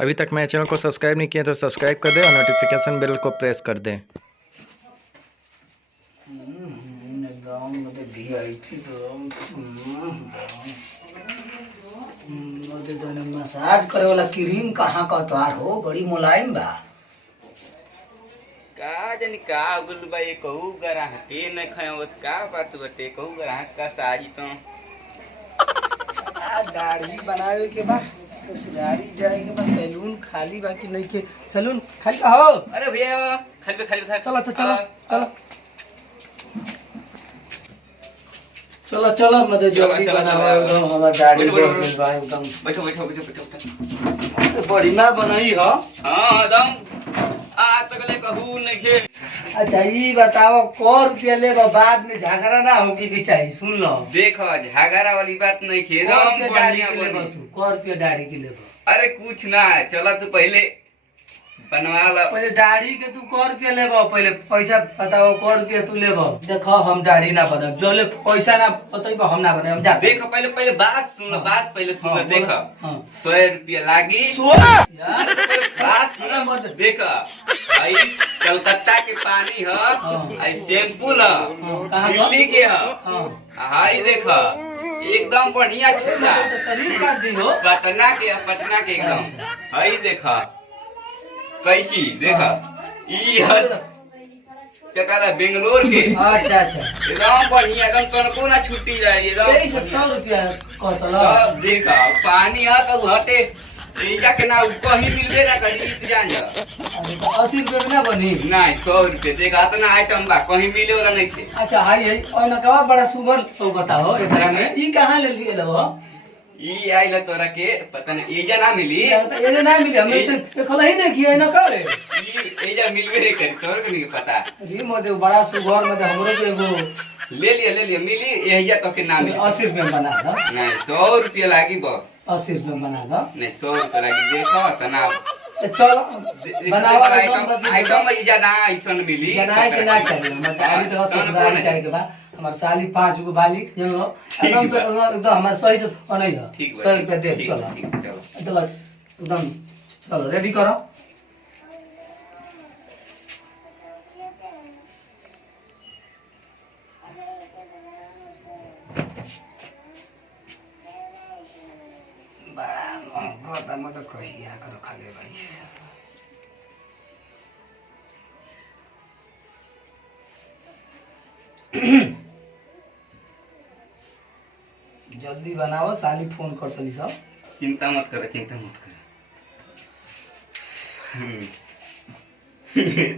अभी तक मेरे चैनल को सब्सक्राइब नहीं किया तो सब्सक्राइब कर दें और नोटिफिकेशन बेल को प्रेस कर दें। मसाज करे वाला क्रीम कहाँ का तोहार हो, बड़ी मुलायम बा। का जानी का गुल भाई कहू गरा ए न खावत का बात बटे कहू गरा का साजी तो दाढ़ी बनावे के बा, ससुरारी जाए के बा, सैलून खाली बाकी नहीं के सैलून खाली का हो। अरे भैया खाली खाली चलो चलो चलो चलो चलो मत जल्दी बनावा एकदम हमार दाढ़ी बा एकदम। बैठो बैठो बैठो बैठो बड़ी ना बनाई हो। हां एकदम आ तकले कहू नहीं के। अच्छा ये बताओ को रुपया लेबो, बाद में झगड़ा ना होगी कि चाहिए। सुन लो देखो झगड़ा वाली बात नहीं के एकदम बढ़िया बनी। तू को रुपया दाढ़ी के लेबो? अरे कुछ ना चला तू पहले बनवा ला। पहले दाढ़ी के तू को रुपया लेबो, पहले पैसा बताओ को रुपया तू लेबो। देखो हम दाढ़ी ना बनाब, जो ले पैसा ना बतइबो हम ना बनाब। जा देखो पहले पहले बात सुन लो, बात पहले सुन लो। देखो 100 रुपया लागी। यार बात सुनो मत। देखो आई कलकत्ता के पानी ह, आई शैम्पू ल, दिल्ली के ह। हाई देखो एकदम बढ़िया छूला शरीर का दी हो। पटना के एकदम। हाई देखो कैची देखो ई ह केकरा बेंगलोर के। अच्छा अच्छा एकदम बढ़िया एकदम तनको ना छुट्टी जाए एकदम। यही से 100 रुपया कहतला। अब देखा पानी आ तो हटे इजा के ना कहीं मिलबे ना करी जान जा। 80 रुपया में ना बनी। नहीं 100 रुपये देखा तो ना आइटम बा कहीं मिले वाला नहीं थे। अच्छा हाई है और नकवा बड़ा सुगर तो बताओ एकरा में ई कहां ले लिए लेबो? ई आइला तोरा के पता नहीं इजा ना मिली। ये ना मिले हमें से देखला ही नहीं किया ना करे। ई इजा मिलबे रे करी तोर को नहीं पता। जी मोदे बड़ा सुगर में हमरो के एगो ले लिया मिली यहिया तो के ना मिली। 80 रुपया में बना दो। नहीं 100 रुपये लागी बस। 80 रुपया में बना दो। नहीं 100 रुपये लागी देखो तना चलो बनावा आइटम इजा ना ऐसन मिली। जनाए के ना चाहिए मत आई तो ससुराल चाहिए के बा। हमार साली 5 गो बाली जन लो एकदम तो एकदम हमार सही से नहीं हो। 100 रुपया दे चलो चलो एकदम चलो रेडी करो। बड़ा गोदा मत कहिया करो खाले भाई। जल्दी बनाओ, साली फोन कर चली सब। चिंता मत कर चिंता मत कर।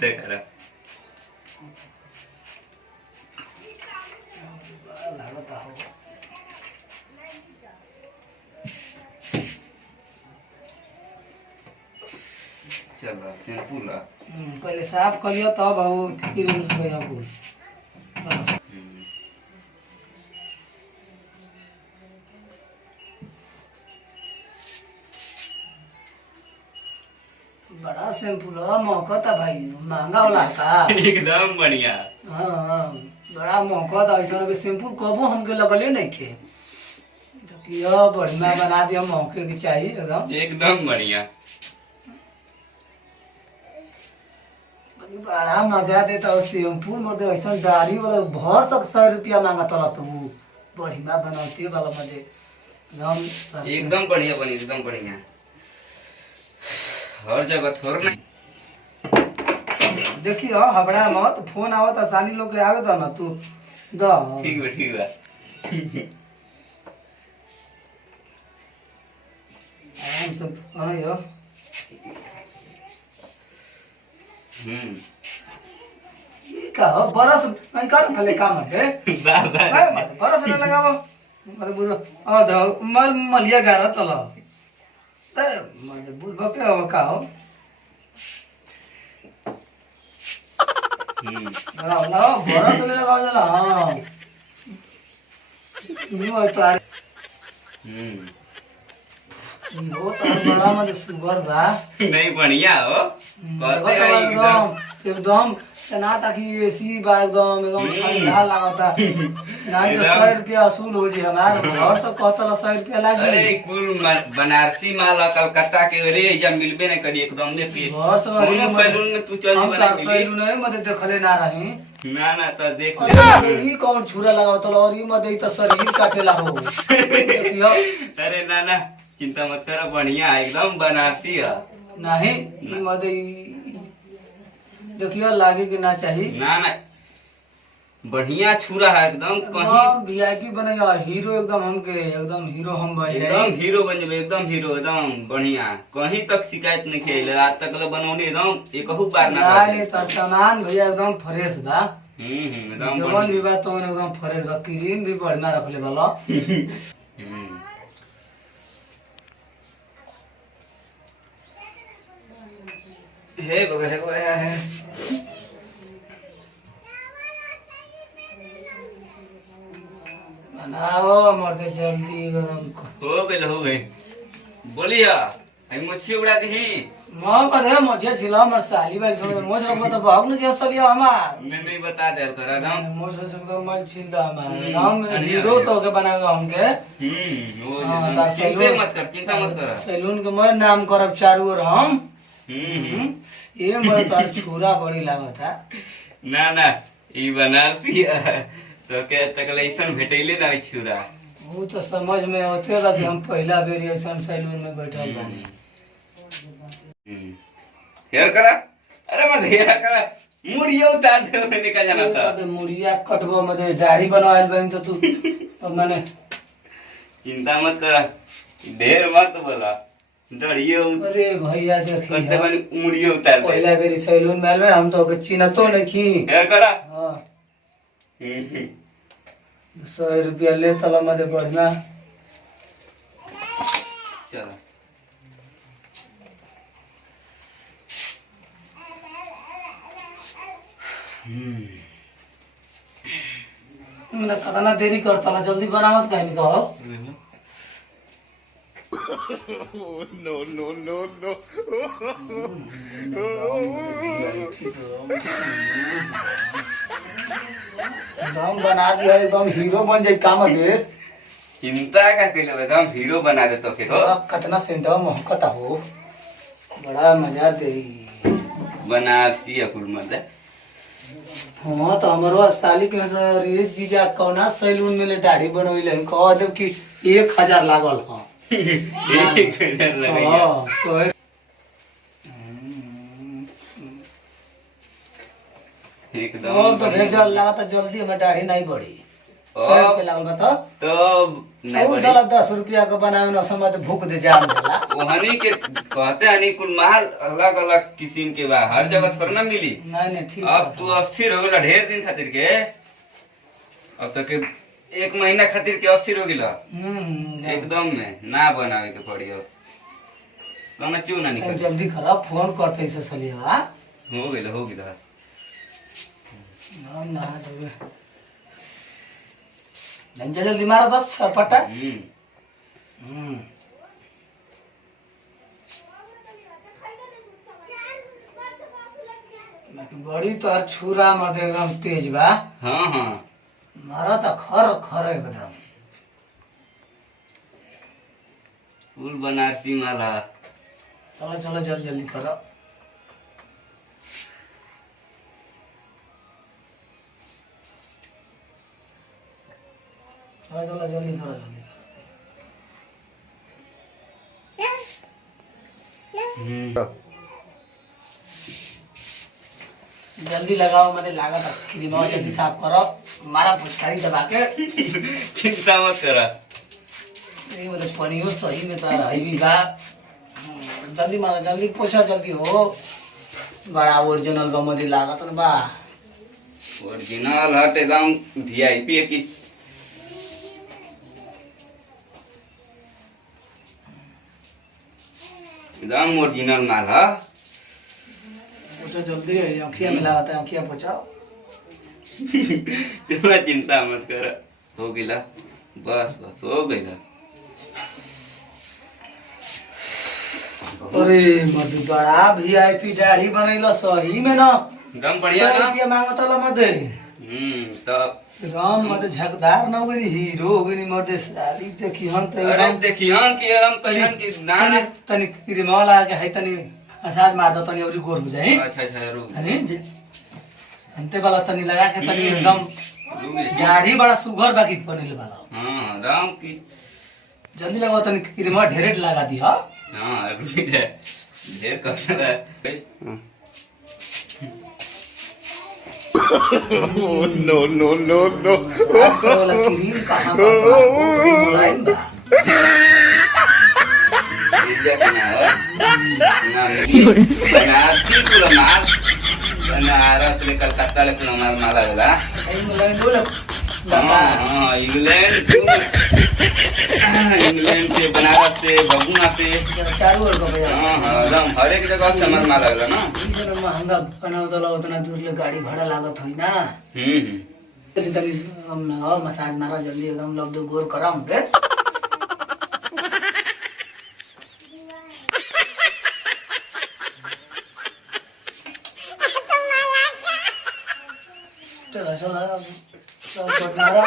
ते करा लागत हो। चलो शैम्पू ला। पहले साफ करियो तब आओ क्रीम लगाओ कुल। बड़ा शैम्पू लो महकता भाई, महंगा वाला का। एकदम बढ़िया। हाँ बड़ा महकता ऐसा के शैम्पू कबो हमके लगले नहीं खे। तो कि अब बढ़िया बना दिया, महके की चाहिए एकदम एकदम बढ़िया। बड़ा मजा देता हो शैम्पू में ऐसा दाढ़ी वाला भर सक 100 रुपया मांगता तू बढ़िया बनाती वाला मजे एकदम बढ़िया बनी एकदम बढ़िया। हर जगह थोड़ नहीं देखियो हबड़ा मत, फोन आवत साली लोग के आवे तो ना तू द। ठीक बा आराम से आयो। ये का हो बरस नहीं कर खाली काम है मत बरस ना लगावो मत बुरो आ द मलिया गारा चलो त मत बुरो के हो का हो। ना बरस ले लगाओ जला। हां न्यू है तो वो तो बड़ा मत सुगर बा। नहीं बढ़िया हो कहते देखो हैं तो एकदम तना ताकि एसी बा एकदम ठंडा लागता। नहीं तो 100 रुपया वसूल हो जी हमार घर से कहता 100 रुपया लागी। अरे कुल बनारसी माल है, कलकत्ता के रे जब मिलबे नहीं करी एकदम ने पे घर से कोनो सैलून में तू चल हम बना तो सैलून में मत देखले ना रही। ना ना तो देख ले। अरे ई कौन छुरा लगावत और ई मत तो शरीर काटेला हो। देखियो अरे ना ना चिंता मत कर, बढ़िया एकदम बनारसी है। नहीं ई मत देखियो लागे कि ना चाहिए। ना ना बढ़िया छुरा है एकदम, कहीं एकदम वीआईपी बनेगा हीरो एकदम हमके एकदम हीरो हम बन एकदम जाए। हीरो बन जाबे, एकदम हीरो एकदम बढ़िया, कहीं तक शिकायत नहीं खेले आज तक ले बनौनी एकदम एकहु बार ना नहीं तो सामान भैया एकदम फ्रेश बा। एकदम जवन भी बा तो एकदम फ्रेश बा। क्रीम भी बढ़िया रखले वाला। हम्म। हे बगैर बनाओ मरते जल्दी एकदम। हो गई बोलिया आई मच्छी उड़ा दी। मां पता मुझे छिला मर साली वाली समझ मुझ रखो तो भाग न जे सलिया हमार। मैं नहीं बता दे कर एकदम मुझ से एकदम मल छिल दा हमार नाम हीरो तो के बनाएगा हमके। वो हां ता चिंता मत कर सैलून के मैं नाम करब चारू और हम। हम्म। ये मर तार छुरा बड़ी लागत है। ना ना ई बनारसी है, तो के तकलेसन भेटैले ना छुरा। वो तो समझ में होते बा कि हम पहला बेर ऐसा सैलून में बैठल बानी। हेयर करा, अरे मत हेयर करा, मुड़िया उतार दे मैंने का जाना था। तो मुड़िया कटबो मते दाढ़ी बनवाइल बन तो तू अब मैंने चिंता मत करा, ढेर मत बोला, डरिए अरे भैया देखिए करते बन मुड़िया उतार दे। पहला बेर सैलून में आइल बा, हम तो के चिन्हतो नहीं थी। हेयर करा। हां 100 रुपया ले तला मते बढ़िया। चलो मैं कतना देरी करता ला जल्दी बनावत काहे नहीं कहो। एकदम बना दिया एकदम हीरो बन जाए काम दे। चिंता का के लिए एकदम हीरो बना दे तो के हो। कितना सेंटवा महकता हो, बड़ा मजा दे। बनारसी है कुल मत। हाँ तो हमारो साली के सर ये जीजा कौना सैलून में ले दाढ़ी बनवैले कह देब कि 1000 लागल हां। एक हजार लगैया। हां सर एकदम तो भेजल लागत जल्दी हमें दाढ़ी नहीं बढ़ी। 100 रुपया लागल बता तो नहीं और बड़ी। साला 10 रुपया का बनावे न समय तो भूख दे जाम देला। वहनी के कहते हनी कुल माल अलग अलग किस्म के बा, हर जगह थोड़ा ना मिली। नहीं ठीक अब तू अस्थिर हो गला ढेर दिन खातिर के, अब तक के 1 महीना खातिर के अस्थिर हो गला एकदम में ना बनावे के पड़ी। अब कौन चू ना निकल जल्दी करा फोन करते से सलिया हो गइल हम ना देबे जल्दी जल्दी मारा 10 सरपटा। बड़ी तोर छुरा मत एकदम तेज बा। हाँ हाँ मारा तो खर खर एकदम फुल बनारसी माला। चलो चलो जल्दी जल्दी करो। चलो चलो जल्दी करो जल्दी जल्दी लगाओ मैंने लागत क्रीम जल्दी साफ करो मारा फुचकारी दबा के। चिंता मत करा। ये मतलब पनियो सही में तो रही भी बा। जल्दी मारा जल्दी पोछा जल्दी हो। बड़ा ओरिजिनल बा मदी लागत न बा। ओरिजिनल हट एकदम वीआईपी है की। एकदम ओरिजिनल माल है। पोछा जल्दी आँखिया में लगाता है आँखिया पोछाओ। तुम चिंता मत कर, हो गया बस बस हो गया। अरे मर्द बड़ा वीआईपी दाढ़ी बनैला सही में ना एकदम बढ़िया 100 ना रुपया मांगता ला मर्दे तो एकदम मर्दे झकदार ना हो गई हीरो हो गई मर्दे सारी देखी हम तो अरे एकदम देखियन कि हम कहियन कि ना ना तनी क्रीमवा लगा के है तनी मसाज मार दो तनी और गोर हो जाए अच्छा अच्छा रुक तनी अंते वाला तनी लगा के तनी एकदम रुक दाढ़ी बड़ा सुघर बाकी बनैले वाला हाँ राम की जल्दी लगाओ तनी क्रीमवा ढेरे लगा दी हां हाँ रुक जा ढेर कर रहा है no, no, no, no. आजकल वाला क्रीम कहाँ का मुलायम बा बनारसी पूरा माल बनारस ले कलकत्ता ले पूरा माल माला होला आई मुलायम बोला बता हाँ इंग्लैंड से बनारस से भगुना से चारू ओर का भैया हाँ हाँ एकदम हर एक जगह से माल माला होला ना इसे महंगा बनावत ला उतना दूर ले गाड़ी भाड़ा लागत होई ना हम्म तनी हम ना मसाज मारा जल्दी एकदम लब दो गोर कराऊं के चलो चलो सब मारा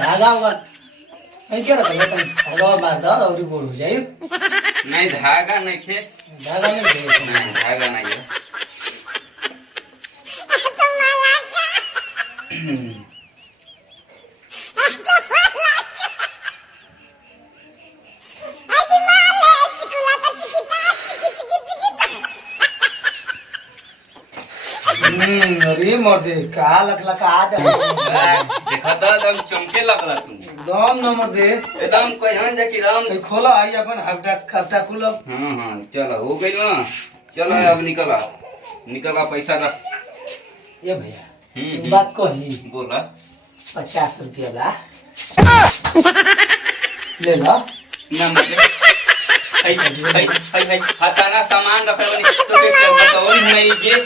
धागा होगा क्या रखा धागा मार दो और गोल हो जाए नहीं धागा नहीं खे धागा नहीं नहीं धागा नहीं है अरे मर्दे का लखलखा आ जा देखा तो एकदम चमके लगला तू एकदम न मर्दे एकदम कहन जा कि राम ए खोला आई अपन हफ्ता खुलो हाँ हाँ चलो हो गई ना चलो अब निकला निकला पैसा का ये भैया एक बात कही बोला 50 रुपया बा ले लो ना मतलब हताना सामान रखे बनी तो के बताओ नहीं ये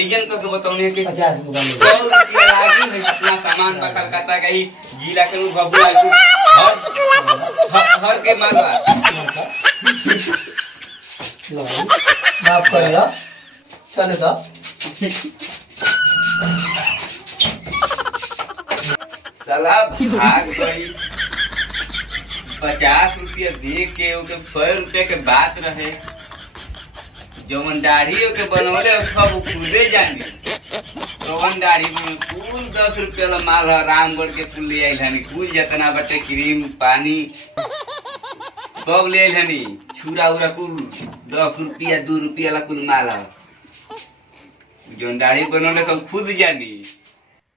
एजेंट को बताओ कि 50 रुपया ले 100 रुपया लागी है इतना सामान बा कलकत्ता का ही जिला के बबू आई हर के मालवा लो माफ कर लो चले तो साला भाग गई 50 रुपया दे के ओके 100 रुपया के बात रहे जवन दाढ़ी के बनवले सब खुदे जानी जवन दाढ़ी में कुल 10 रुपया ला माल है रामगढ़ के कुल ले आइल हनी कुल जितना बटे क्रीम पानी सब ले आइल हनी छुरा उरा कुल 10 रुपया 2 रुपया ला कुल माल है जवन दाढ़ी बनवले सब खुद जानी